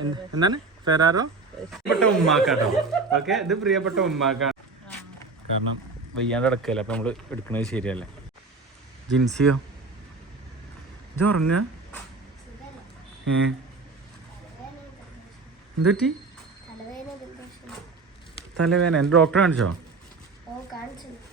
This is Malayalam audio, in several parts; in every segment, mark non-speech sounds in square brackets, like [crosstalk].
എന്ത്- എന്താണ്? ഫെറാറോ? പ്രിയപ്പെട്ട ഉമ്മാക്കാട്ടോ. ഓക്കെ? ഇത് പ്രിയപ്പെട്ട ഉമ്മാക്കാണ്. കാരണം വയ്യാണ്ട് അടക്കല്ല അപ്പൊ നമ്മൾ എടുക്കുന്നത് ശരിയല്ല? ജിൻസിയോ? ഇത് ഉറങ്ങ ഏ? എന്തുപറ്റി തലവേന എന്റെ ഡോക്ടറെ കാണിച്ചോ?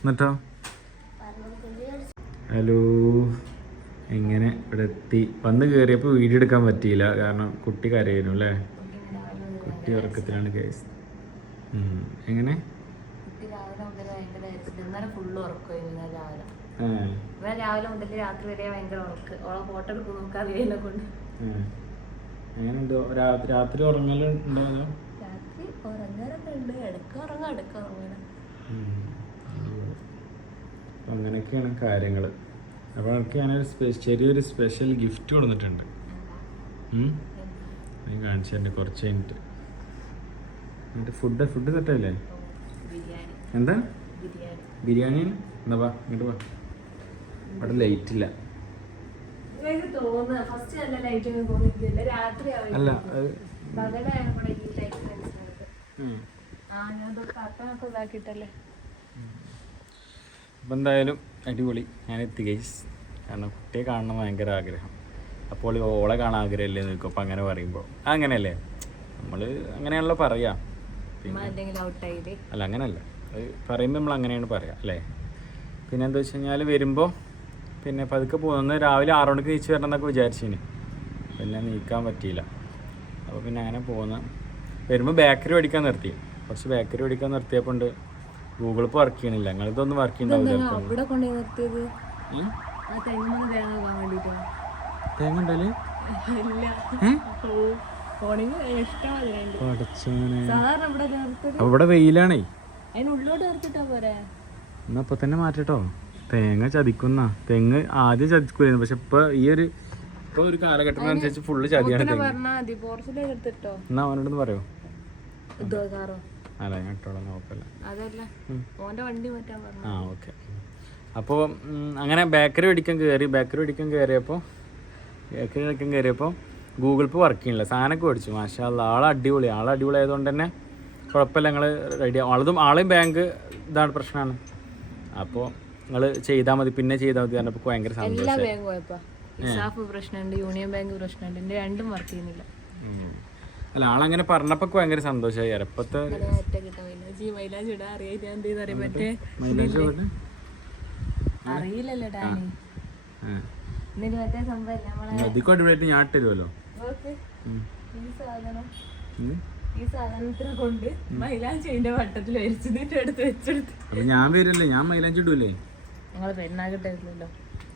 എന്നിട്ടോ? ഹലോ? എങ്ങനെ ഇവിടെ എത്തി? വന്ന് കയറിയപ്പോൾ വീഡിയോ എടുക്കാൻ പറ്റിയില്ല. കാരണം കുട്ടി കരയുന്നു അല്ലേ? കുട്ടി ഉറക്കത്തിലാണ് കേസ് എങ്ങനെ? രാവിലെ മുതൽ രാത്രി വരെ ഭയങ്കര ഉറക്ക്. ഓളെ ഫോട്ടോ എടുക്കും നമുക്ക് അറിയില്ല കൊണ്ട്. ആ. രാത്രി ഉറങ്ങലുണ്ടോ അതോ? രാത്രി ഉറങ്ങാനൊക്കെ ഉണ്ട്. ഇടയ്ക്ക് ഉറങ്ങാം ഇടയ്ക്ക് ഉറങ്ങണം അങ്ങനെയൊക്കെയാണ് കാര്യങ്ങൾ അപ്പോൾ അവർക്ക് ഞാനൊരു സ്പെ- ചെറിയൊരു സ്പെഷ്യൽ ഗിഫ്റ്റ് കൊടുത്തിട്ടുണ്ട്. നീ കാണിച്ചു തന്നെ കുറച്ച് കഴിഞ്ഞിട്ട്. എന്നിട്ട് ഫുഡ് ഫുഡ് സെറ്റായില്ലേ ബിരിയാണി. എന്താ? ബിരിയാണി. എന്താ എന്നാ വാ ഇങ്ങോട്ട് വാ. അവിടെ ലൈറ്റ് ഇല്ല. അല്ല. ആ ഞാൻ കർട്ടനൊക്കെ ഇതാക്കിയിട്ടല്ലേ? അപ്പം എന്തായാലും അടിപൊളി. ഞാൻ എത്തി ഗൈസ് കാരണം കുട്ടിയെ കാണണം ഭയങ്കര ആഗ്രഹം. അപ്പോൾ ഓളെ കാണാൻ ആഗ്രഹമില്ലേ നിൽക്കും അപ്പം അങ്ങനെ പറയുമ്പോൾ അങ്ങനെയല്ലേ? നമ്മൾ അങ്ങനെയാണല്ലോ പറയാം. അല്ല അങ്ങനെയല്ല. അത് പറയുമ്പോൾ നമ്മൾ അങ്ങനെയാണ് പറയാം അല്ലേ? പിന്നെ എന്താ വെച്ച് കഴിഞ്ഞാൽ വരുമ്പോൾ പിന്നെ പതുക്കെ പോകുന്നത് രാവിലെ ആറ് മണിക്ക് തിരിച്ച് വരണം എന്നൊക്കെ വിചാരിച്ചിന്. പിന്നെ നീക്കാൻ പറ്റിയില്ല. അപ്പോൾ പിന്നെ അങ്ങനെ പോകുന്ന. വരുമ്പോൾ ബേക്കറി മേടിക്കാൻ നിർത്തി. കുറച്ച് ബേക്കറി മേടിക്കാൻ നിർത്തിയപ്പോൾ ഉണ്ട്. ഗൂഗിൾ ഇപ്പൊ വർക്ക് ചെയ്യണില്ല. ഞങ്ങളിതൊന്നും വർക്ക് ചെയ്യണ്ടാവില്ല. തേങ്ങ ഉണ്ടല്ലേ? വെയിലാണേ. എന്നാ ഇപ്പൊ തന്നെ മാറ്റട്ടോ. തേങ്ങ ചതിക്കുന്ന. തെങ്ങ് ആദ്യം ചതിക്കൂലായിരുന്നു. പക്ഷെ ഇപ്പൊ ഈ ഒരു ഇപ്പൊ ഒരു കാലഘട്ടം അനുസരിച്ച് ഫുള്ള് ചതിയാണ് എന്നാ അവനോടൊന്ന് പറയോ? അല്ല ഞാൻ ഇട്ടോളാം കുഴപ്പമില്ല. അതല്ല ഓന്റെ വണ്ടി മാറ്റാൻ പറഞ്ഞു. ആ ഓക്കെ. അപ്പോൾ അങ്ങനെ ബേക്കറി അടിക്കാൻ കയറി ബേക്കറി അടിക്കാൻ കയറിയപ്പോൾ ബേക്കറി അടിക്കാൻ കയറിയപ്പോൾ ഗൂഗിൾ പേ വർക്ക് ചെയ്യണില്ല സാധനമൊക്കെ മേടിച്ചു. മാഷാ അല്ലാ, ആളെ അടിപൊളി. ആളെ അടിപൊളി ആയതുകൊണ്ട് തന്നെ കുഴപ്പമില്ല ഞങ്ങൾ റെഡി ആളതും ആളെയും ബാങ്ക് ഇതാണ് പ്രശ്നമാണ് അപ്പോൾ നിങ്ങൾ ചെയ്താൽ മതി പിന്നെ ചെയ്താൽ മതി പറഞ്ഞപ്പോൾ ഭയങ്കര സന്തോഷം പ്രശ്നമുണ്ട് യൂണിയൻ ബാങ്ക് പ്രശ്നമുണ്ട് രണ്ടും വർക്ക് ചെയ്യുന്നില്ല. അല്ല ആളങ്ങനെ പറഞ്ഞപ്പോ ഭയങ്കര സന്തോഷമായി. ഇരപ്പത്തെ ഇടാൻ അറിയാം? ഞാൻ അടിപൊളിയായിട്ട് ഞാൻ വരില്ലേ? ഞാൻ മൈലാഞ്ചി ഇടൂലേ? ഞങ്ങൾ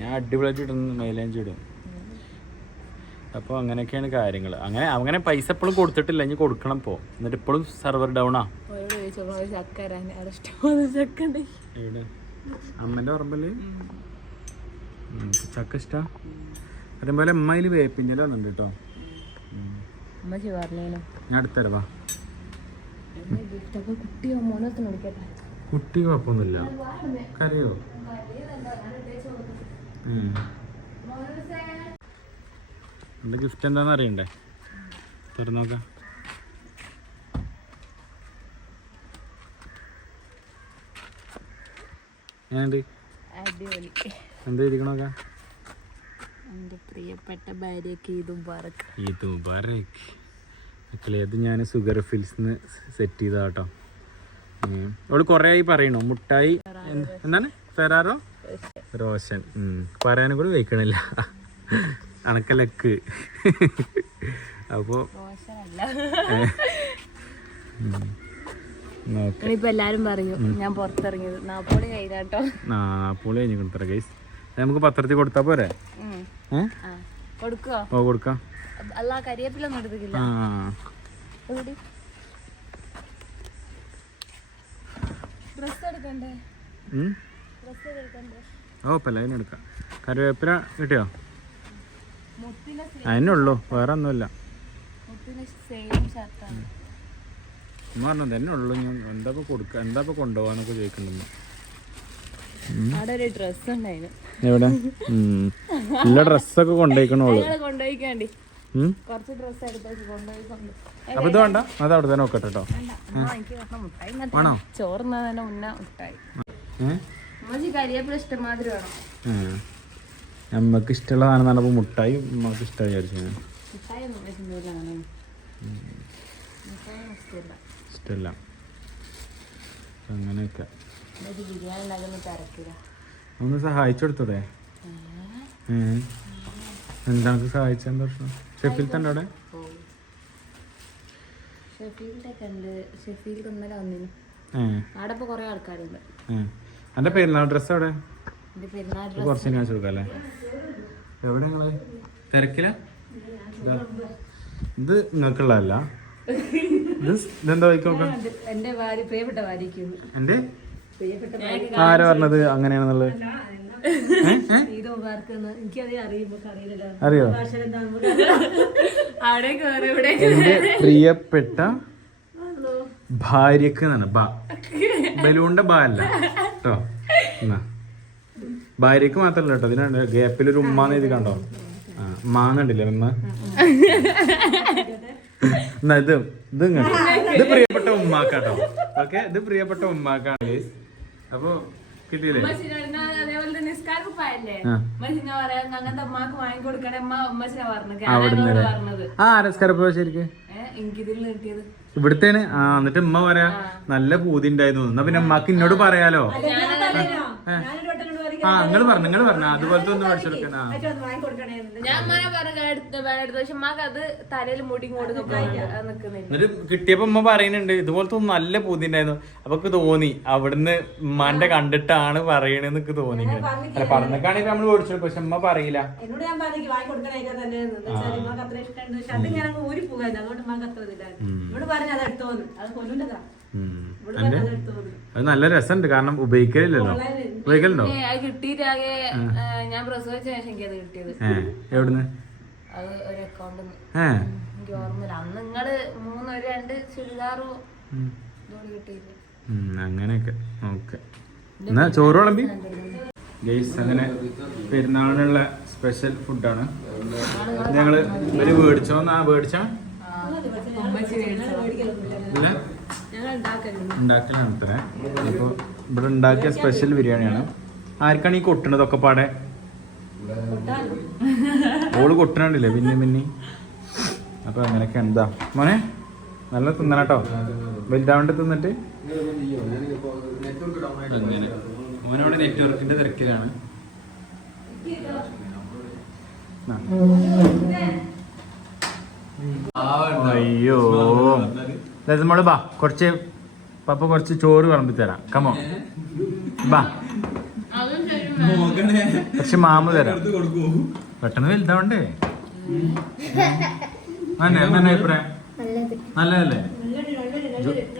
ഞാൻ അടിപൊളിയായിട്ട് ഇടുന്നു മൈലാഞ്ചി ഇടും. അപ്പോൾ അങ്ങനെയൊക്കെയാണ് കാര്യങ്ങൾ അങ്ങനെ അങ്ങനെ പൈസ എപ്പോഴും കൊടുത്തിട്ടില്ല. ഇനി കൊടുക്കണം ഇപ്പോൾ എന്നിട്ട് ഇപ്പോഴും സെർവർ ഡൗണാ ആ. അമ്മന്റെ പറമ്പൽ ചക്ക ഇഷ്ടാ? അതേപോലെ അമ്മയിൽ വേപ്പിന്റെ വന്നിട്ടുണ്ട് കേട്ടോ ഞാൻ അടുത്തരവാ കുട്ടി കുഴപ്പമൊന്നുമില്ല. കരയോ. എന്റെ ഗിഫ്റ്റ് എന്താണെന്ന് അറിയണ്ടേ? തുറന്നു നോക്കാം. ഞാനുണ്ട് എന്താ ഇരിക്കണോക്കാം എന്റെ പ്രിയപ്പെട്ട ഭാര്യയ്ക്ക് ഇതും പറക്ക് ഈദ് മുബാറക്. മക്കളെ അത് ഞാൻ സുഗർ ഫിൽസ് സെറ്റ് ചെയ്താ കേട്ടോ. അവൾ കുറേ ആയി പറയണു. മുട്ടായി എന്താണ്? ഫെറാറോ? റോഷൻ. പറയാനും കൂടി വയ്ക്കണില്ല. അണക്കലക്ക്. അപ്പോ ഇപ്പൊ എല്ലാരും പറയും ഞാൻ പുറത്തിറങ്ങിയത്. നാപ്പോളി കഴിഞ്ഞാട്ടോ നാപ്പൂളി കഴിഞ്ഞ് കൊടുത്തറ ഗൈസ് നമുക്ക് പത്രത്തിൽ കൊടുത്താ പോരെ? ഓ കൊടുക്കാം. അല്ല കരിയേപ്പിലൊന്നും ഓ പല്ല അതിനെടുക്കാം കറിവേപ്പില കിട്ടിയോ? മുത്തിലെ അതിനെ ഉള്ളൂ വേറെ ഒന്നുമില്ല പറഞ്ഞത് തന്നെ ഉള്ളൂ ഞാൻ എന്താ കൊടുക്ക എന്താ കൊണ്ടുപോകാന്നൊക്കെ ചോദിക്കണ്ടെന്ന് എവിടെ. എല്ലാ ഡ്രസ്സൊക്കെ കൊണ്ടുപോയിക്കണോളൂ അപ്പൊ ഇത് വേണ്ട അത് അവിടെ തന്നെ നോക്കട്ടെ കേട്ടോ. ആണോ തന്നെ മുന്നേ മുട്ടായി. ഏഹ് ഇഷ്ടമാതിരി വേണം. നമ്മക്ക് സാധനം പറഞ്ഞപ്പോ മുട്ടായി നമുക്ക് ഇഷ്ടമായി വിചാരിച്ചു ഇഷ്ടമില്ല. അങ്ങനെയൊക്കെ. ഒന്ന് സഹായിച്ചു കൊടുത്തൂടെ ഏഹ് എന്താ നമുക്ക് സഹായിച്ചെന്താ പ്രശ്നം? ഷെഫിൽ തന്നെ അവിടെ? ഏഹ് അവിടെ കുറേ ആൾക്കാരുണ്ട്. എന്റെ പെരുന്നാൾ ഡ്രസ്സ് അവിടെ കുറച്ച് എവിടെ നിങ്ങൾ? തിരക്കില? ഇത്. നിങ്ങൾക്കുള്ളതല്ല. ഇത് ഇതെന്താ വായിക്കാൻ എന്റെ ഭാര്യ പ്രിയപ്പെട്ട ഭാര്യയ്ക്ക് പ്രിയപ്പെട്ട ആരാ പറഞ്ഞത് അങ്ങനെയാണെന്നുള്ളത്? അറിയോ? പ്രിയപ്പെട്ട ഭാര്യക്ക് എന്നാണ്? ബാ. [laughs] ബലൂണിന്റെ ബാ അല്ല. കേട്ടോ എന്നാ. ഭാര്യക്ക് മാത്രല്ല കേട്ടോ. ഇതിനാണ് ഗ്യാപ്പിൽ ഒരു ഉമ്മാന്ന് എഴുതി കണ്ടോ? ആ മാന്നുണ്ടല്ലേ ഉമ്മ എന്നാ ഇത് ഇത് ഇങ്ങോട്ട്. ഇത് പ്രിയപ്പെട്ട ഉമ്മാക്കാട്ടോ. ഓക്കെ? ഇത് പ്രിയപ്പെട്ട ഉമ്മാക്കാണ്. അപ്പൊ കിട്ടിയില്ലേ? ആ. രസ്കരപ്പോ ശരിക്കും. എനിക്കിതിൽ കിട്ടിയത്. ഇവിടുത്തേന്? ആ എന്നിട്ട് ഉമ്മ പറയാ നല്ല പൂതി ഉണ്ടായിരുന്നു. എന്നാ പിന്നെ അമ്മയ്ക്ക് ഇന്നോട് പറയാലോ? ആ നിങ്ങൾ പറഞ്ഞു നിങ്ങൾ പറഞ്ഞു. അതുപോലത്തെ ഒന്ന് മേടിച്ചു നിക്കുന്നില്ല എന്നിട്ട് കിട്ടിയപ്പോ ഉമ്മ പറയുന്നുണ്ട് ഇതുപോലത്തെ ഒന്ന് നല്ല പൂതി ഉണ്ടായിരുന്നു. അപ്പൊ എനിക്ക് തോന്നി അവിടുന്ന് ഉമ്മാന്റെ കണ്ടിട്ടാണ് പറയണെന്ന് എനിക്ക് തോന്നി അല്ല പറഞ്ഞൊക്കെയാണെങ്കിൽ നമ്മൾ മേടിച്ചെടുക്കും പക്ഷെ ഉമ്മ പറയില്ല. എന്നോട് ഞാൻ പറഞ്ഞു വാങ്ങി തന്നെ ഊരി പോകാൻ അതുകൊണ്ട് ഉമ്മാക്ക് അത്ര ഇവിടെ പറഞ്ഞു അത് നല്ല രസമുണ്ട് കാരണം ഉപയോഗിക്കലില്ലല്ലോ. ഉപയോഗിക്കലുണ്ടോ? ഞാൻ പ്രസവിച്ച ശേഷം കിട്ടിയത്. എവിടുന്ന്? അത് ഒരു അക്കൗണ്ടിൽ നിന്ന് ഏ. എനിക്ക് ഓർമ്മയില്ല. അന്ന് നിങ്ങൾ മൂന്ന് ഒരു രണ്ട് ചുരിദാറും ഉം. ഇതോട് കിട്ടിയില്ല? അങ്ങനെയൊക്കെ. ഓക്കെ. എന്നാ ചോറ് വിളമ്പി? ഗെയ്സ് അങ്ങനെ പെരുന്നാളിനുള്ള സ്പെഷ്യൽ ഫുഡാണ്. ഞങ്ങൾ ഒരു മേടിച്ചോന്നാ മേടിച്ച? ഉണ്ടാക്കലുണ്ട് ഉണ്ടാക്കലാണ് ഇത്ര അപ്പോൾ ഇവിടെ ഉണ്ടാക്കിയ സ്പെഷ്യൽ ബിരിയാണിയാണ്. ആർക്കാണ് ഈ കൊട്ടണതൊക്കെ പാടെ? ഓൾ കൊട്ടണുണ്ടല്ലേ പിന്നെ പിന്നെ? അപ്പൊ അങ്ങനെയൊക്കെ എന്താ? മോനെ നല്ല തിന്നണട്ടോ വലുതാവണ്ട് തിന്നിട്ട്? അങ്ങനെ. മോനവിടെ നെറ്റ്വർക്കിന്റെ തിരക്കിലാണ്. അയ്യോ. മോൾ ബാ കുറച്ച് പപ്പ കുറച്ച് ചോറ് വിളമ്പി തരാം കമോ ബാ. കുറച്ച് മാമ തരാം. പെട്ടെന്ന് വലുതാവണ്ടേ? അന്നെ എന്നെ അഭിപ്രായം. നല്ലതല്ലേ?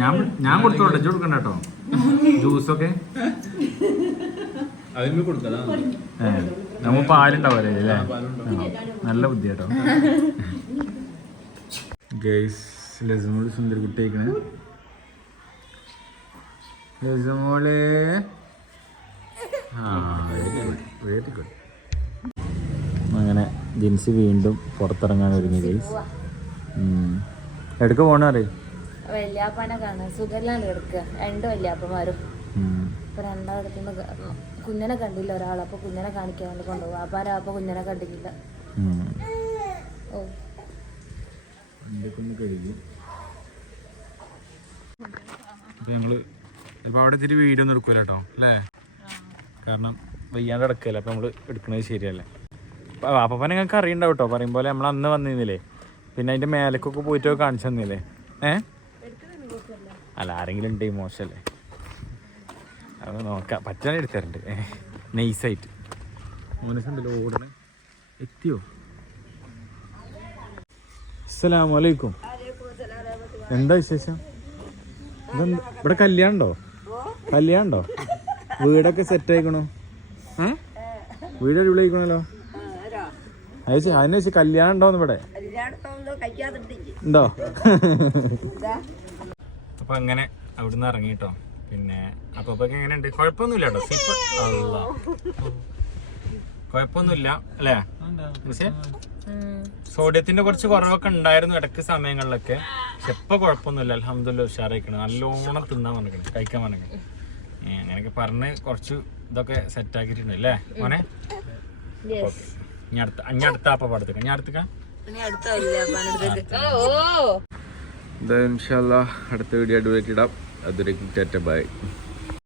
ഞാൻ ഞാൻ കൊടുത്തോട്ടെ ഇജ്ജ് കൊടുക്കണ്ട കേട്ടോ. ജ്യൂസൊക്കെ. നമ്മ പാലുണ്ടാവല്ലേ അല്ലേ? നല്ല ബുദ്ധി കേട്ടോ ഗൈസ് ലസമോൾ സുന്ദര കുട്ടിയേക്കണ് ലസമോളെ ആ വെരി ഗുഡ് അങ്ങനെ ജിൻസി വീണ്ടും പുറത്തിറങ്ങാൻ ഒരുങ്ങി ഗൈസ് എടുക്ക പോണറേ വല്യാപ്പനെ കാണാൻ. സുഖമില്ലാണ്ട് എടുക്കുക രണ്ട് വല്യാപ്പന്മാരും. ഇപ്പൊ രണ്ടായിടത്തുനിന്ന് ക- കുഞ്ഞനെ കണ്ടില്ല ഒരാൾ. അപ്പൊ കുഞ്ഞനെ കാണിക്കാൻ വേണ്ടി കൊണ്ടുപോകും. അപ്പാരാ അപ്പൊ കുഞ്ഞനെ കണ്ടിട്ടില്ല. ഓ. വണ്ടിയൊക്കെ കഴുകി. അപ്പോൾ ഞങ്ങൾ ഇപ്പോൾ അവിടെ ഇത്തിരി വീഡിയോ ഒന്നും എടുക്കൂല കേട്ടോ അല്ലേ? കാരണം വയ്യാണ്ട് കിടക്കല്ലേ അപ്പോൾ നമ്മൾ എടുക്കുന്നത് ശരിയല്ലേ. അപ്പം നിങ്ങൾക്ക് അറിയണ്ടാവും കേട്ടോ പറയും പോലെ നമ്മൾ അന്ന് വന്നിരുന്നില്ലേ? പിന്നെ അതിന്റെ മേലക്കൊക്കെ പോയിട്ട് കാണിച്ചു തന്നില്ലേ? ഏ? അല്ല ആരെങ്കിലും ഉണ്ട് മോശമല്ലേ അത് നോക്കാം. പറ്റാൻ എടുത്തരണ്ട് നൈസായിട്ട് മോനസുണ്ടല്ലോ ഓടണേ എത്തിയോ? അസ്സലാമു അലൈക്കും. എന്താ വിശേഷം? ഇവിടെ കല്യാണം ഉണ്ടോ? കല്യാണം ഉണ്ടോ? വീടൊക്കെ സെറ്റ് ആയിക്കണോ. ഏ? വീട് അടിപൊളി ആയിക്കണല്ലോ അയച്ചു അതിന് വെച്ച് കല്യാണം ഉണ്ടോന്ന് ഇവിടെ? ഉണ്ടോ? അപ്പൊ അങ്ങനെ അവിടുന്ന് ഇറങ്ങിട്ടോ. പിന്നെ അപ്പൊ എങ്ങനെയുണ്ട്? കുഴപ്പമൊന്നുമില്ല കേട്ടോ. കുഴപ്പമൊന്നുമില്ല. അല്ലേ? സോഡിയത്തിന്റെ കുറച്ച് കുറവൊക്കെ ഉണ്ടായിരുന്നു ഇടയ്ക്ക് സമയങ്ങളിലൊക്കെ. പക്ഷെ ഇപ്പൊ കുഴപ്പമൊന്നുമില്ല. അലഹമ്മദില്ല ഉഷാറായിക്കണ്. നല്ലോണം തിന്നാൻ പറഞ്ഞിരിക്കണം കഴിക്കാൻ പറഞ്ഞിരിക്കണം അങ്ങനെയൊക്കെ പറഞ്ഞ് കുറച്ച് ഇതൊക്കെ സെറ്റ് ആക്കിയിട്ടുണ്ട് അല്ലേ? മോനെ? യെസ് ഇനി അടുത്ത ഇനി അടുത്ത അപ്പ പടത്തേക്കാം. ഞാൻ അടുത്തേക്കാം? അടുത്ത വീഡിയോ ആയിട്ട് ഇടാം. അതൊരു ബൈ.